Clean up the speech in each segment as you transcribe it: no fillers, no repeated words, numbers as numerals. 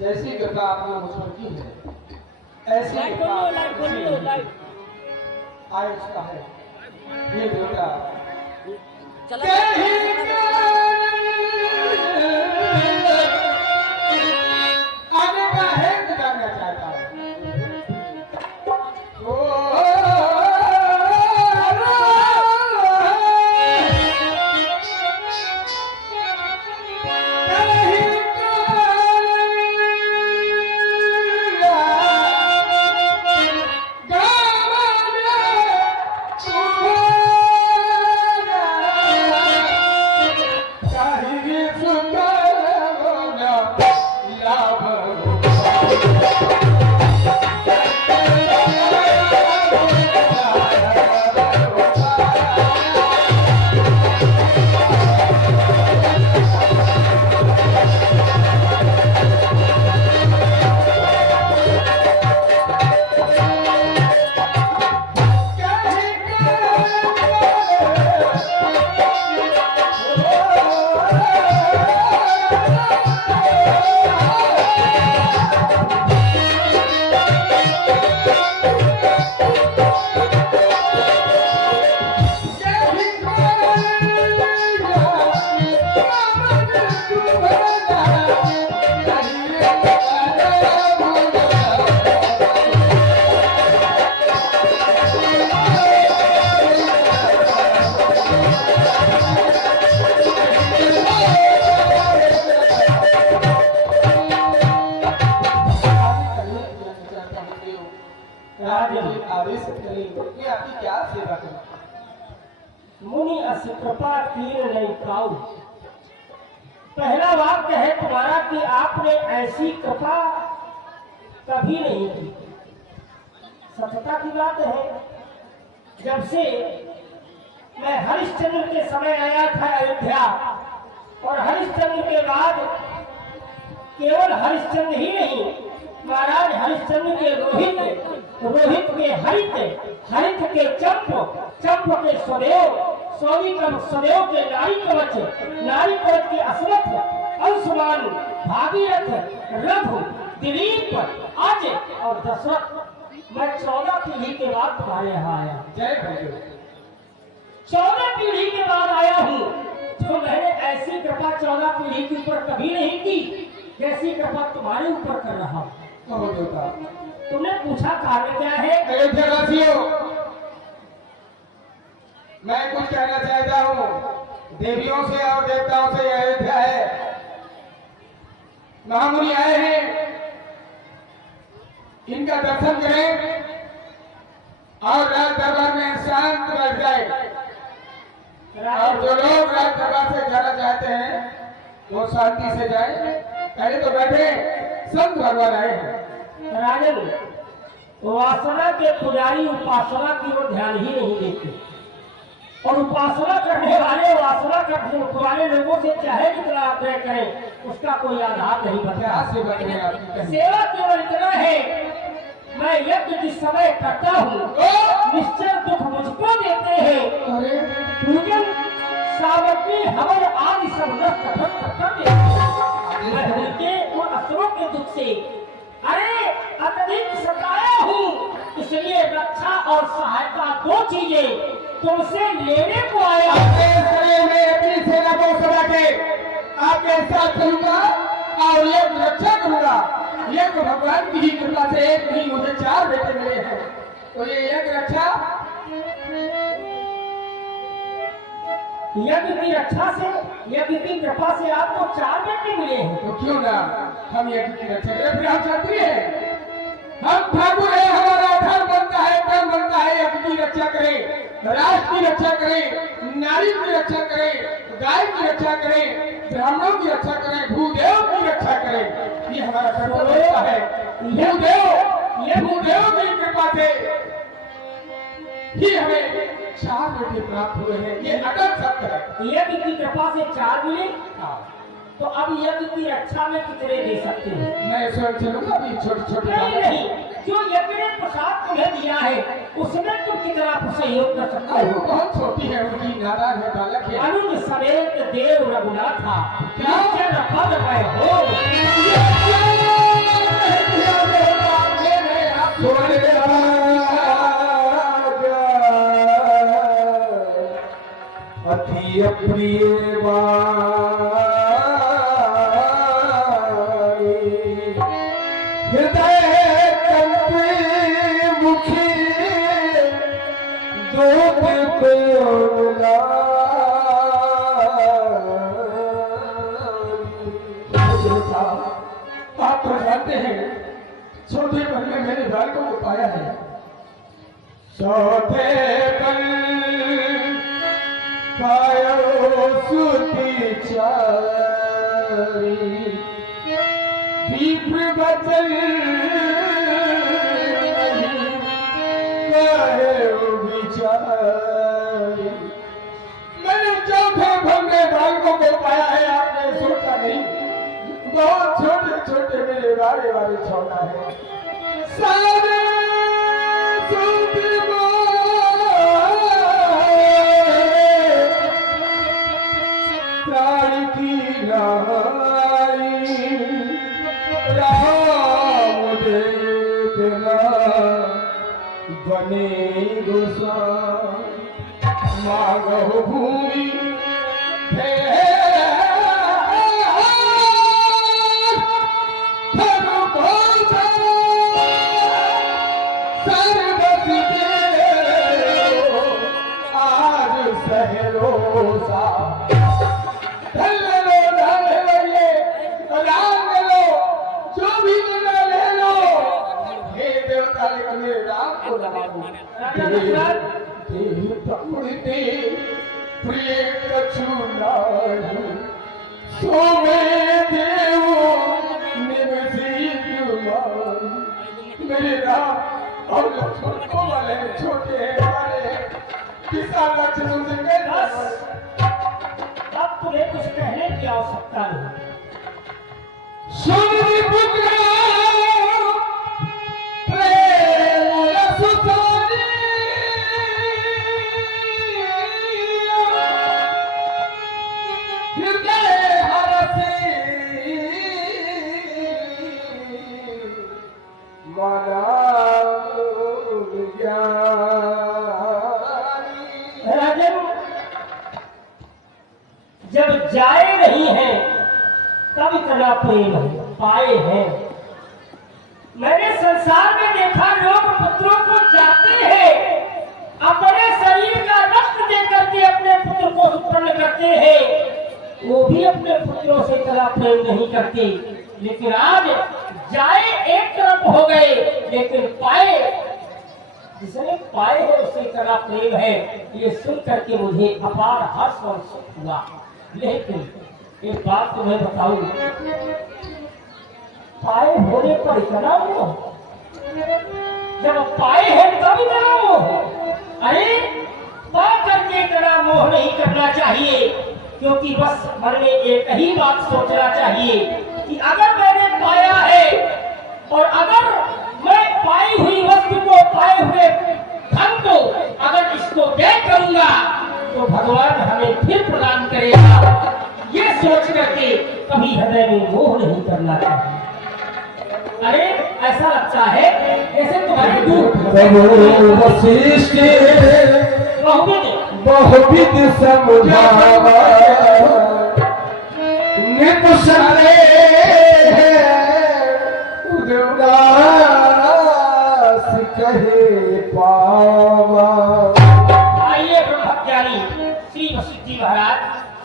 जैसी कृपा आपने मुझ पर की है ऐसी कृपा आयुष्का है ये देवता आने का है बताना चाहता हूँ मुनि अस कृपा तीन नहीं खाऊ। पहला वाक्य है तुम्हारा कि आपने ऐसी कृपा कभी नहीं की। सत्यता की बात है, जब से मैं हरिश्चंद्र के समय आया था अयोध्या और हरिश्चंद्र के बाद केवल हरिश्चंद्र ही नहीं, महाराज हरिश्चंद्र के रोहित, रोहित के हरित, हरित के चंप, चंप के स्वदेव, स्वदेव के नारी कवच, नारी कवच के अश्वत्थ, अंशुमान, भागीरथ, रघु, दिलीप, अजय और दशरथ। मैं 14 पीढ़ी के बाद तुम्हारे यहाँ आया। जय भैरव। 14 पीढ़ी के बाद आया हूँ, जो मैंने ऐसी कृपा 14 पीढ़ी के ऊपर कभी नहीं की जैसी कृपा तुम्हारे ऊपर कर रहा हूँ। तुमने पूछा कारण क्या है? अयोध्या वासियों, मैं कुछ कहना चाहता हूँ। देवियों से और देवताओं से अयोध्या है। महामुनि आए हैं, इनका दर्शन करें और राज दरबार में शांत बैठ जाए। और जो लोग राज दरबार से जाना चाहते हैं वो शांति से जाए। पहले तो बैठे, संत भगवान आए हैं। राजन, वासना के पुजारी उपासना की ओर ध्यान ही नहीं देते और उपासना करने वाले वासना करने वाले लोगों से चाहे जितना आग्रह करें उसका कोई आधार नहीं बनता। सेवा केवल इतना है, मैं यज्ञ जिस समय करता हूँ निश्चय दुख मुझको देते हैं। पूजन सामग्री हवन आदि सब नष्ट कर देते उन असुरों के दुख से अरे अत्यधिक सताया हूँ, इसलिए रक्षा और सहायता दो चीजें तुमसे लेने को आया। मैं अपनी सेना को सजा के आपके साथ चलूंगा और ये रक्षा करूंगा। ये तो भगवान की ही कृपा से एक नहीं मुझे 4 बेटे मिले हैं। तो ये एक रक्षा, यज्ञ की रक्षा से, यज्ञ की कृपा से आपको 4 बेटे मिले हैं। तो क्यों ना हम यज्ञ की रक्षा करें? फिर हम क्षत्रिय हैं, हम ठाकुर हैं। हमारा धर्म बनता है, कर्म बनता है यज्ञ की रक्षा करें, राष्ट्र की रक्षा करें, नारी की रक्षा करें, गाय की रक्षा करें, ब्राह्मणों की रक्षा करें, भूदेव की रक्षा करें। ये हमारा कर्तव्य है। भूदेव की कृपा से ही हमें 4 बेटे प्राप्त हुए हैं। ये अटल सत्य है। यज्ञ की कृपा से 4 मिले, तो अब यज्ञ की रक्षा में कितने दे सकते हैं? मैं स्वयं चलूंगा अभी छोटे-छोटे। नहीं, जो यज्ञ ने प्रसाद तुम्हें दिया है उसमें तुम कितना सहयोग कर सकते हो? बहुत छोटी है, उनकी नादान है, बालक है। अनुज समेत देव रघुनाथा क्या पद में हो। अति प्रिय हृदय कंपे मुखी दूत को आप तो जानते हैं छोटे पल में मेरे बालकों को पाया है। छोटे पल पायो सुती चारी विप्र बचन कहो विचारी। मैंने चौथे पल में बालकों को पाया है, आपने सोचा नहीं। बहुत छोटे छोटे मेरे बारे बारे छोटा है। सारे प्राण की नारी राम देवना बने गोसाई मागो भूमि प्रिय कछु नाही सो में देव निमसी जुमान। मेरे राम और लक्ष्मण को वाले छोटे हैं हमारे किसान लक्ष्मण से अब तुम्हें कुछ कहने की आवश्यकता नहीं। सूर्य पुत्र प्रेम रसुतानी हृदय हरसी मना राजन, जब जाए नहीं है तब इतना प्रेम पाए हैं। मैंने संसार में देखा लोग पुत्रों को जाते हैं, अपने शरीर का रक्त देकर के अपने पुत्र को उत्पन्न करते हैं, वो भी अपने पुत्रों से इतना प्रेम नहीं करते। लेकिन आज जाए एक तरफ हो गए, लेकिन पाए, जिसने पाए है उससे इतना प्रेम है। ये सुन करके मुझे अपार हर्ष और सुख हुआ। लेकिन एक बात तुम्हें बताऊं, पाए होने पर इतना मोह, जब पाए हैं तब इतना मोह। अरे पा करके इतना मोह नहीं करना चाहिए, क्योंकि बस मन में एक ही बात सोचना चाहिए कि अगर मैंने पाया है और अगर मैं पाई हुई वस्तु को, पाए हुए धन को अगर इसको व्यय करूंगा तो भगवान हमें फिर प्रदान करेगा। ये सोच करके कभी हृदय में मोह नहीं करना चाहिए। अरे ऐसा लगता है जैसे तुम्हारे वशिष्ठ बहुविध बहुविध समझावा नित सरे उदास कहे पावा। आइए ब्रह्मज्ञानी श्री वशिष्ठ जी महाराज,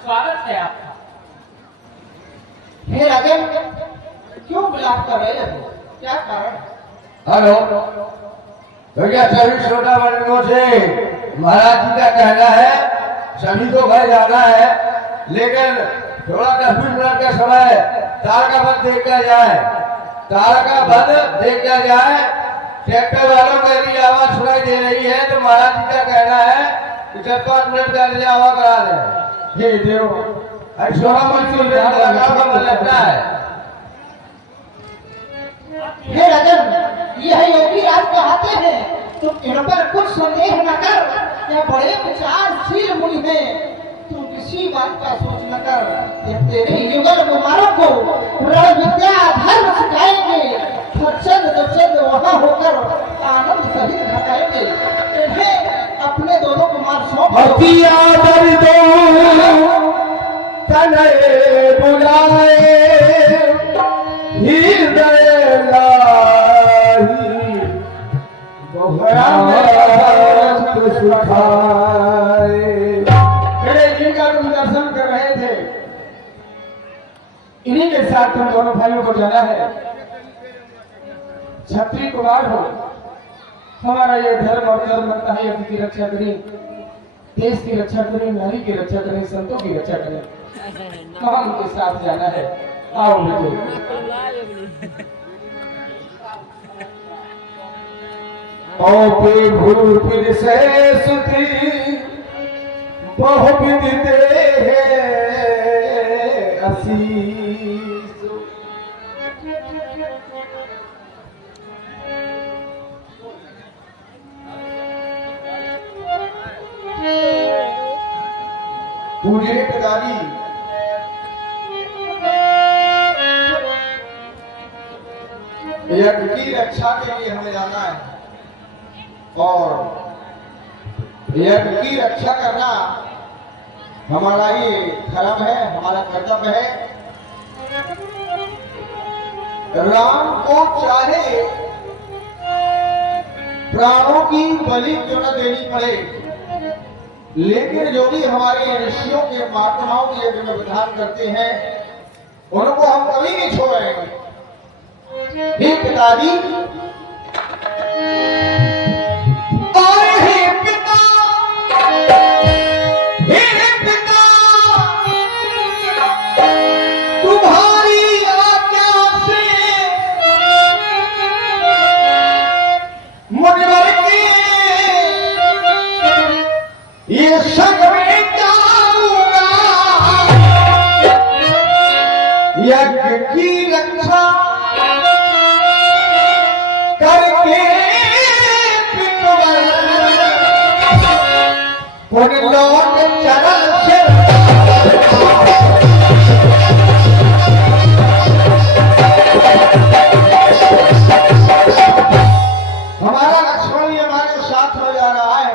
स्वागत है आपका। हे राजन, क्यों विलाप कर रहे हैं? क्या कारण? हेलो, तो क्या सभी श्रोता वर्गों से महाराज जी का कहना है सभी को घर जाना है, लेकिन थोड़ा 10 मिनट का समय तारका बंद देखा जाए, तारका बंद देखा जाए। ट्रैक्टर वालों को यदि आवाज सुनाई दे रही है तो महाराज जी का कहना है कि 10-5 मिनट का आवाज करा दें। हे देव, ऐसा लगता है। हे राजन, यह योगी राज कहते हैं, तुम इन पर कुछ संदेह न कर। यह बड़े विचारशील मुनि हैं, तुम किसी बात का सोच न कर। ये तेरे युगल कुमारों को रण विद्या धर्म सिखाएंगे चंद तो चंद वहाँ होकर आनंद सहित घटाएंगे। इन्हें अपने दोनों कुमार सौंप दो। हथिया दर्दो तनय बुलाए हृदय लाही बहुत सुखाए। गणेश जी का तुम दर्शन कर रहे थे, इन्हीं के साथ तुम दोनों भाइयों को जाना है। छत्री कुमार हो, हमारा ये धर्म और कर्म बनता है अपनी की रक्षा करें, देश की रक्षा करें, नारी की रक्षा करें, संतों की रक्षा करें। हम के साथ जाना है। आओ बेटे। औपे भूल फिर से सुधी बहुविध दे असीस। पूज्य पिताजी, यज्ञ की रक्षा के लिए हमें जाना है और यज्ञ की रक्षा करना हमारा ये धर्म है, हमारा कर्तव्य है। राम को चाहे प्राणों की बलि क्यों न देनी पड़े, लेकिन जो भी हमारे ऋषियों के महात्माओं के यज्ञ में विधान करते हैं उनको हम कभी नहीं छोड़ेंगे। हे पिताजी और हे पिता, तुम्हारी आज्ञा से मुनिवर के ये संग में जाऊंगा, यज्ञ की रक्षा करके उन लोग चरण से हमारा लक्ष्मण हमारे साथ हो जा रहा है।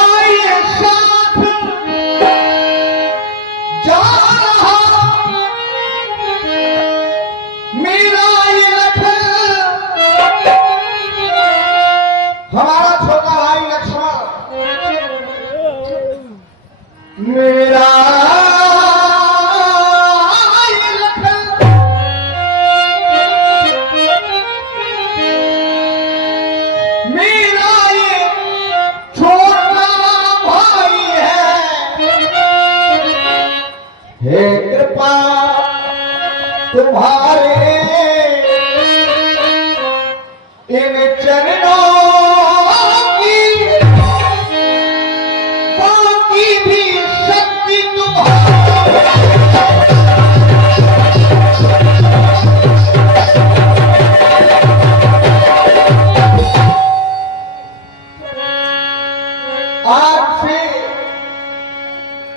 आइए साथ जा रहा मेरा ये लखन, हमारा छोटा भाई लक्ष्मण, मेरा ये लखन, मेरा ये छोटा भाई है। हे कृपा तुम्हारे इन चरणों की, बाकी भी शक्ति तुम्हारी। आज से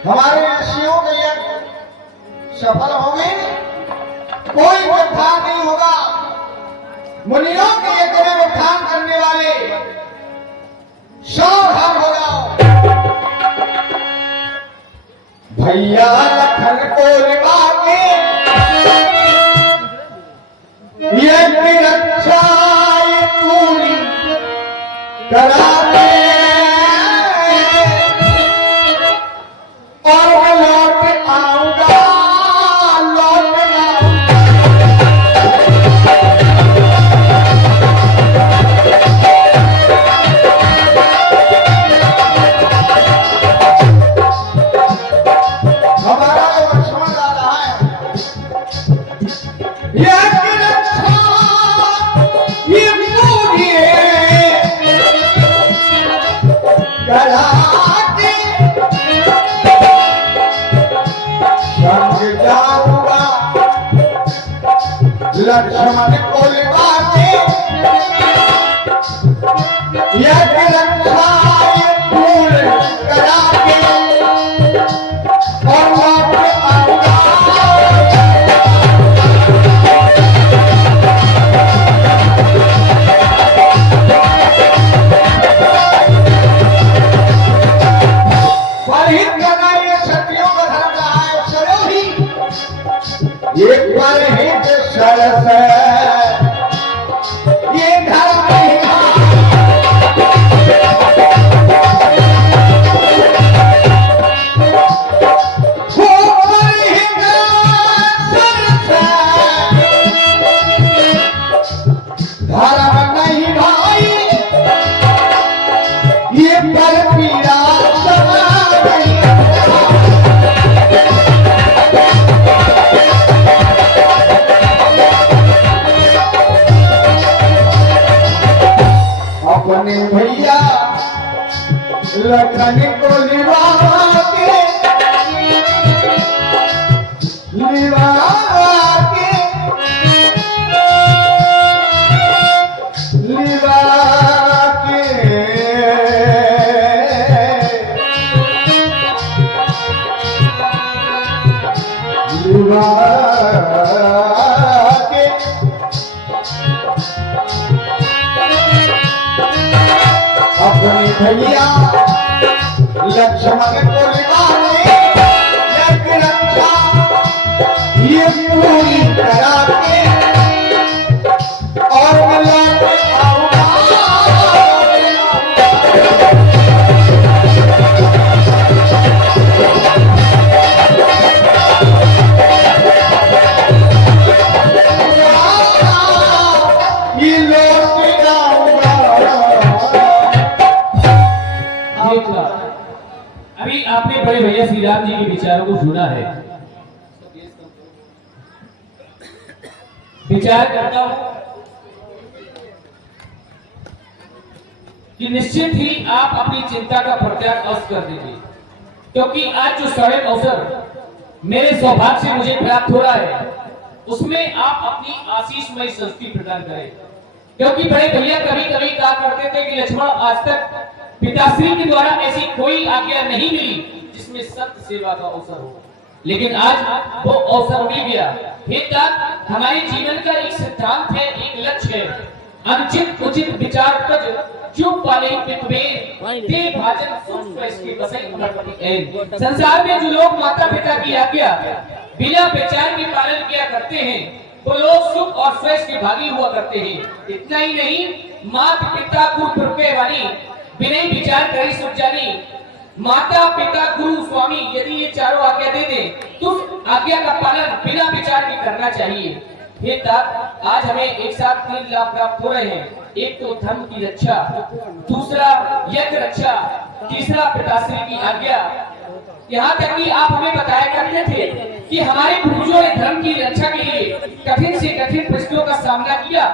हमारे ऋषियों के यज्ञ सफल होंगे, कोई व्यवधान नहीं होगा। मुनियों के यज्ञ में व्यवधान करने वाले सावधान हो जाओ। भैया लखन को निभा के यज्ञ रक्षा ये पूरी कराते और मैं लौट आऊंगा, लौट आऊंगा। हमारा लक्ष्मण जा रहा है, यज्ञ रक्षा ये पूरी कराते संग जाऊंगा, लक्ष्मण को लिवा के यज्ञ रक्षा ये पूर्ण करा के और लौट आऊंगा। एक बार हित सरस ये घर में अपने भैया लखन को लिवा के अपने भैया लक्ष्मण को लिवाने यज्ञ रक्षा ये पूरी करा के और लौट आऊंगा ये लौट आऊंगा। अभी आपने बड़े भैया श्री राम जी के विचारों को सुना है। विचार करता हूं कि निश्चित ही आप अपनी चिंता का परित्याग अवश्य कर दीजिए, क्योंकि आज जो सड़क अवसर मेरे सौभाग्य से मुझे प्राप्त हो रहा है उसमें आप अपनी आशीषमय संस्कृति प्रदान करें। क्योंकि बड़े भैया कभी कभी कहा करते थे कि लक्ष्मण, आज तक पिताश्री के द्वारा ऐसी कोई आज्ञा नहीं मिली जिसमें सत्य सेवा का अवसर हो, लेकिन आज वो अवसर मिल गया। हमारे जीवन का एक सिद्धांत है, एक लक्ष्य है, अनुचित उचित विचार तज जो पाले ते भाजन सुख के बसई उन्नति ऐन। संसार में जो लोग माता पिता की आज्ञा बिना विचार के पालन किया करते हैं वो लोग सुख और श्रेष्ठ के भागी हुआ करते हैं। इतना ही नहीं, माता पिता को कृपे वाली बिना विचार करे सुख जानी, माता पिता गुरु स्वामी यदि ये चारों आज्ञा दे दे तो आज्ञा का पालन बिना विचार के करना चाहिए। हे तात, आज हमें एक साथ 3 लाभ प्राप्त हो रहे हैं। एक तो धर्म की रक्षा, दूसरा यज्ञ रक्षा, तीसरा पिताश्री की आज्ञा। यहाँ तक कि आप हमें बताया करते थे कि हमारे पूर्वजों ने धर्म की रक्षा के लिए कठिन से कठिन परिस्थितियों का सामना किया,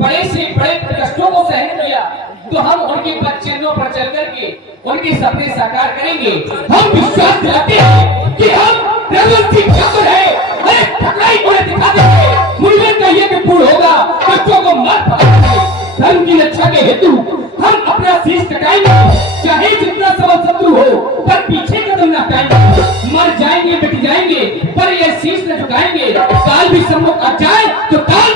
बड़े से बड़े कष्टों को सहन किया, तो हम उनके पद चिन्हों पर चल करके उनके सपने साकार करेंगे। हम विश्वास दिलाते हैं कि हम प्रवृत्ति ठाकुर है, ठकराई को दिखा देंगे, मुनियों का यज्ञ पूर्ण होगा, बच्चों को मार पकाएंगे। धर्म की रक्षा के हेतु हम अपना शीश टकाएंगे, चाहे जितना सबल शत्रु हो, पर पीछे कदम न हटाएंगे। मर जाएंगे मिट जाएंगे पर ये शीश न झुकाएंगे। काल भी सम्मुख आ जाए तो काल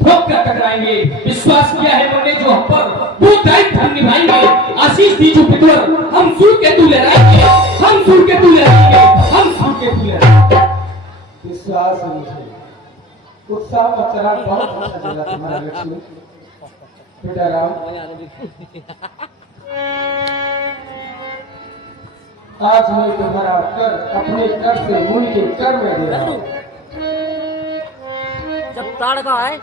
ठोक कर टकराएंगे। विश्वास किया है तुमने जो हम पर, वो दायित्व हम निभाएंगे। आशीष दीजो पितर, हम सूर के तू लहराएंगे, हम सूर के तू लहराएंगे, हम सूर के तू लहराएंगे। विश्वास है मुझे, उत्साह का चरण बहुत अच्छा चला तुम्हारा लक्ष्मी। बेटा राम, आज मैं तुम्हारा कर अपने कर से मुनि के कर में दे रहा हूं। जब ताड़ का है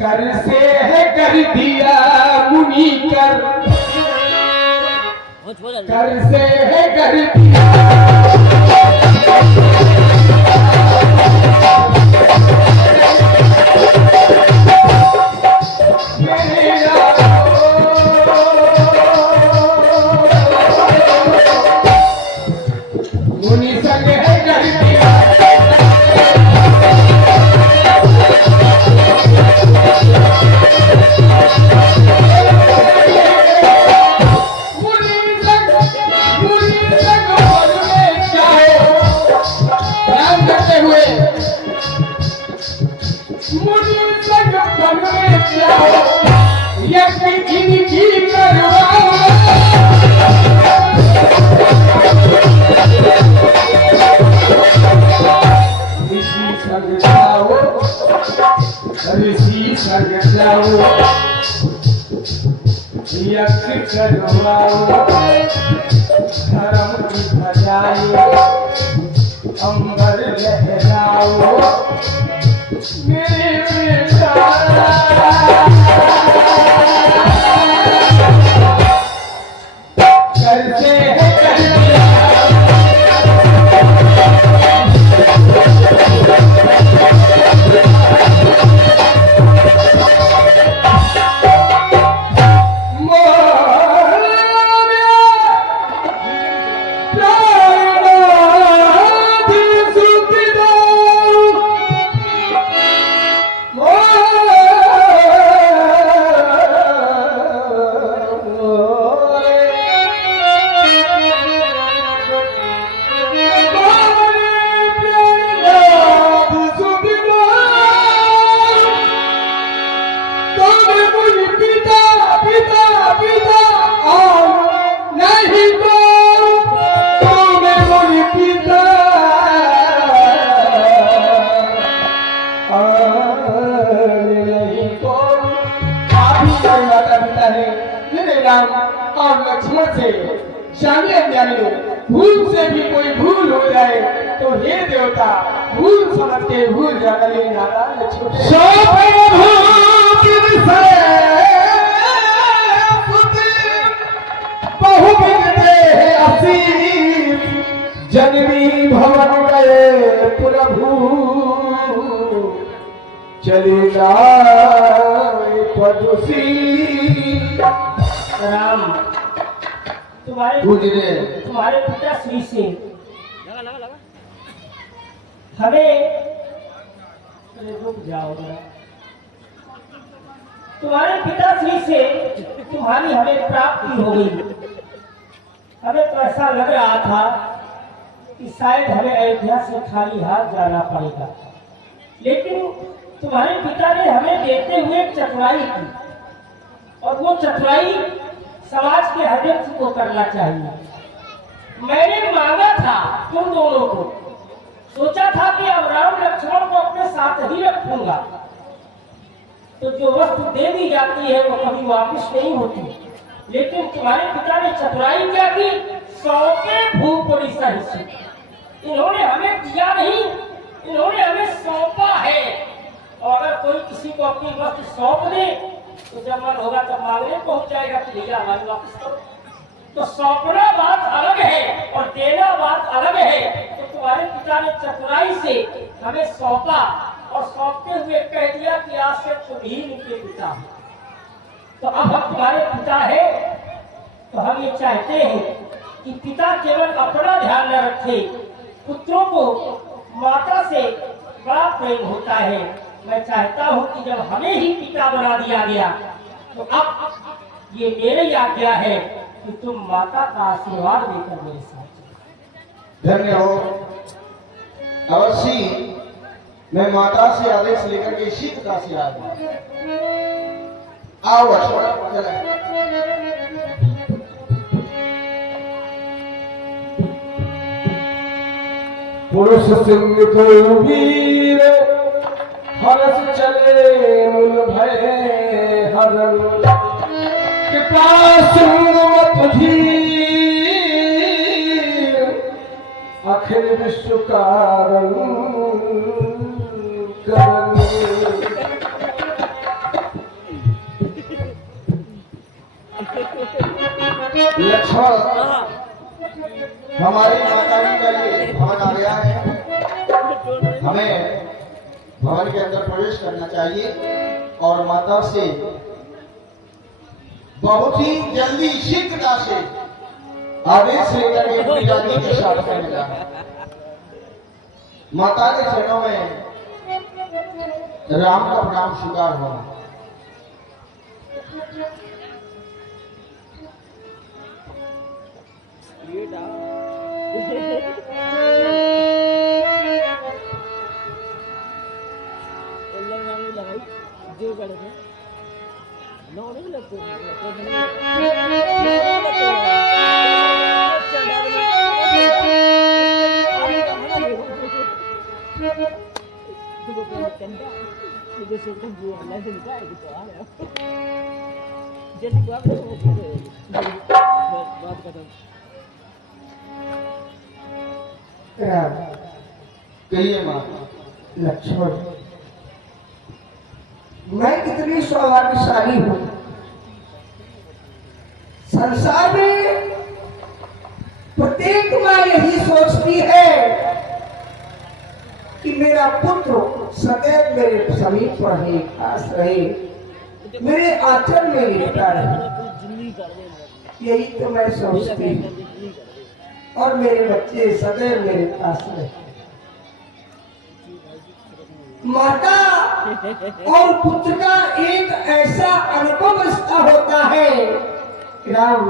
कर से है कर दिया मुनि कर से है कर दिया। मुनि संग है कर दिया, करवाओ धर्म की भजाई अंबर लहराओ मेरे बेटा करते हैं और लक्ष्मण से जाने अनजाने भूल से भी कोई भूल हो जाए तो हे देवता भूल समझ के भूल जाना ले नारायण लक्ष्मण जननी भवन गए प्रभु चले पड़ोसी राम तुम्हारे पिता श्री से हमें रुक जाओ जरा। तुम्हारे पिता श्री से तुम्हारी हमें प्राप्ति हो गई। हमें तो ऐसा लग रहा था कि शायद हमें अयोध्या से खाली हाथ जाना पड़ेगा, लेकिन तुम्हारे पिता ने हमें देते हुए चतुराई की, और वो चतुराई समाज के हर व्यक्ति को करना चाहिए। मैंने मांगा था तुम दोनों को, सोचा था कि अब राम लक्ष्मण को अपने साथ ही रखूंगा, तो जो वस्तु दे दी जाती है वो कभी वापस नहीं होती। लेकिन तुम्हारे पिता ने चतुराई क्या की, सौंपे भूपरी सहित। इन्होंने हमें दिया नहीं, इन्होंने हमें सौंपा है। और अगर कोई किसी को अपनी वस्तु सौंप दे तो जब मन होगा तब मांगने पहुंच जाएगा कि भैया हमारी वापस करो। तो सौंपना बात अलग है और देना बात अलग है। तो तुम्हारे पिता ने चतुराई से हमें सौंपा और सौंपते हुए कह दिया कि आज से तुम ही इनके पिता हो। तो अब हम तुम्हारे पिता है, तो हम ये चाहते हैं कि पिता केवल अपना ध्यान न रखे, पुत्रों को माता से बड़ा प्रेम होता है। मैं चाहता हूं कि जब हमें ही पिता बना दिया गया तो अब ये मेरी आज्ञा है कि तुम माता का आशीर्वाद देकर मेरे साथ। धन्य हो। अवश्य मैं माता से आदेश लेकर के इसी पिता से आया। आओ लक्ष्मण चले। पुरुष सिंह को वीर हरस चले मुन भय हरन कृपा सिंह मत धीर अखिल विश्व कारण करन। लक्ष्मण हमारी माता जी का ये भवन आ गया है, हमें भवन के अंदर प्रवेश करना चाहिए और माता से बहुत ही जल्दी शीघ्रता से आदेश लेकर के अपनी रानी के साथ में मिला है। माता के चरणों में राम का प्रणाम स्वीकार होना। राम, कहिए माँ। लक्ष्मण, मैं कितनी सौभाग्यशाली हूँ। संसार में प्रत्येक माँ यही सोचती है कि मेरा पुत्र सदैव मेरे समीप रहे, पास रहे, मेरे आंचल में लिपटा रहे। यही तो मैं सोचती हूँ, और मेरे बच्चे सदैव मेरे पास रहे। माता और पुत्र का एक ऐसा अनुपम रिश्ता होता है, राम,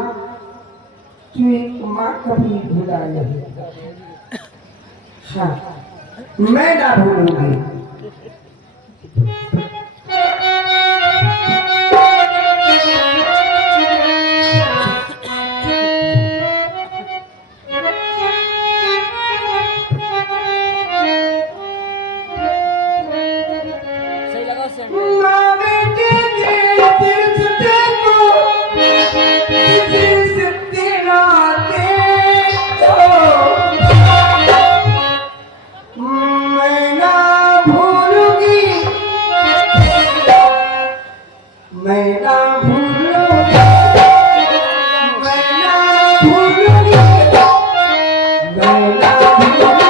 जो एक माँ कभी भूला नहीं। हाँ, मैं ना भूलूंगी। माँ बेटे के दिल से को दिल से तेरा मैं ना भूलूंगी, मैं ना भूलूंगी, मैं ना भूलूंगी, मैं ना भूलूंगी।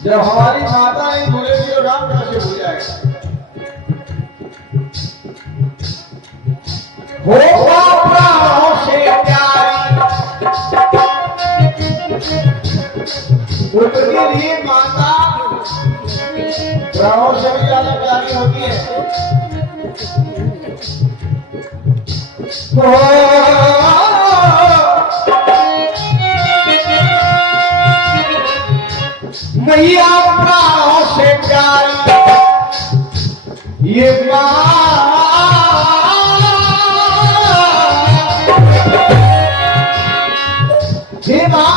जब हमारी माता नहीं भूलेगी तो राम कैसे भूल जाएगा? हो प्राणों से प्यारी, पुत्र के लिए माता प्राणों से भी ज्यादा प्यारी होती है। मैया प्राणों से प्यारी ये माँ, हे माँ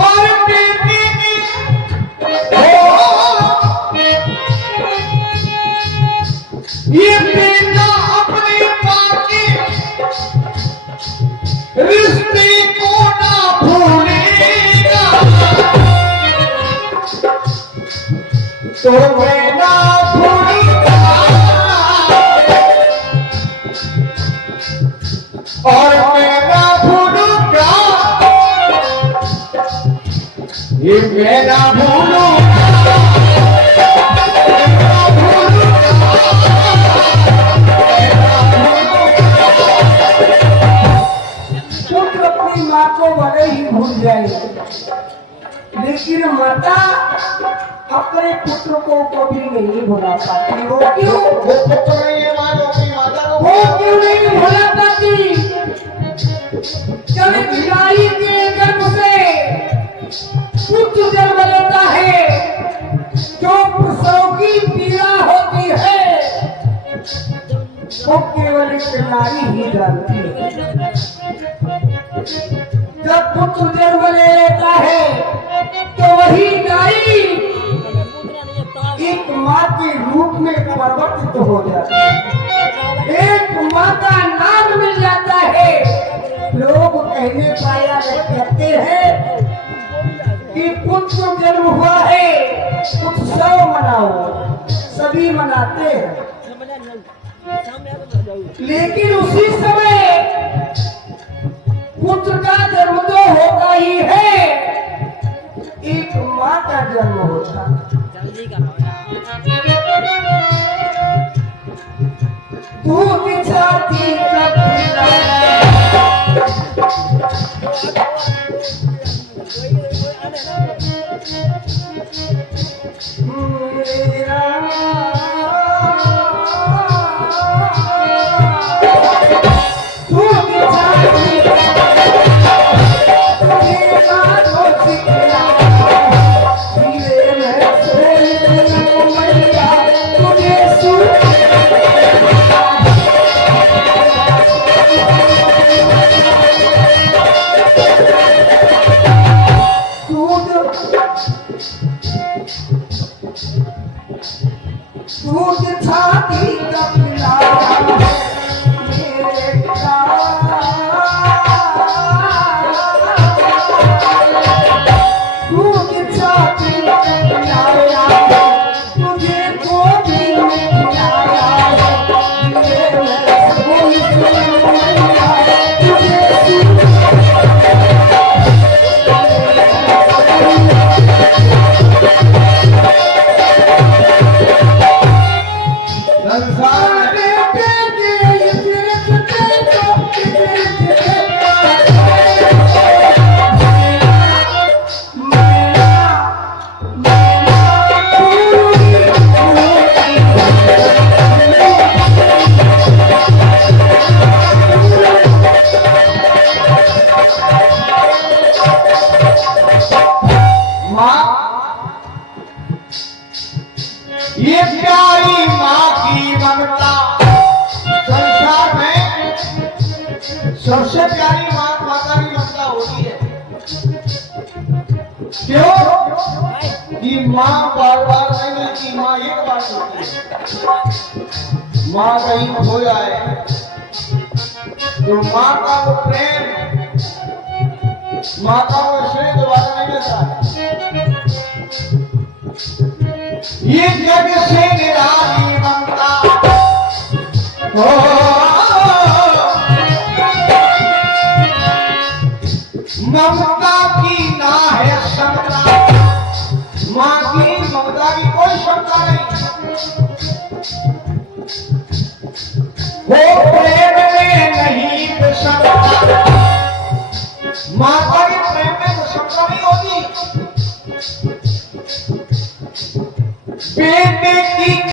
और बेटी ये बेटा अपने माँ के रिश्ते को ना भूलेगा, तो मैं ना भूलूंगा और मैं ना भूलूंगा, ये मैं ना भूलूंगा, पुत्र अपनी माँ को भले ही भूल जाए, लेकिन माता अपने पुत्र को कभी नहीं भुला पाती। वो क्यों? वो पुत्र नहीं है माँ, जो अपनी माता को वो क्यों नहीं भुला पाती? जब भिलाई के गर्भ से पुत्र जन्म लेता है, जो प्रसव की पीड़ा होती है, वो केवल एक नारी ही जानती है। जब पुत्र जन्म ले लेता है, तो वही नारी एक माँ के रूप में परिवर्तित हो जाती है, एक माँ का नाम मिल जाता है। लोग कहने पाया कहते हैं कि पुत्र जन्म हुआ है, उत्सव मनाओ, सभी मनाते हैं, लेकिन उसी समय पुत्र का जन्म तो होता ही है, एक माँ का जन्म होता। दूध छाती दूध छाती का पिला मेरे पिता दूध छाती का पिलाया तुझे गोदी में खिलाया मेरे कोई सुनैया तुझे संसार में ये प्यारी माँ की ममता संसार में सबसे प्यारी माता की ममता होती है। क्यों कि माँ बार बार नहीं मिलती, माँ एक बार होती है। माँ कहीं खो जाए तो माँ का वो प्रेम, माँ का वो स्नेह दोबारा नहीं मिलता है। ये जग से निराली ममता हो, ममता की ना है क्षमता, माँ की ममता की कोई क्षमता नहीं। वो प्रेम में नहीं क्षमता, माता के प्रेम में क्षमता नहीं होती। बेटे की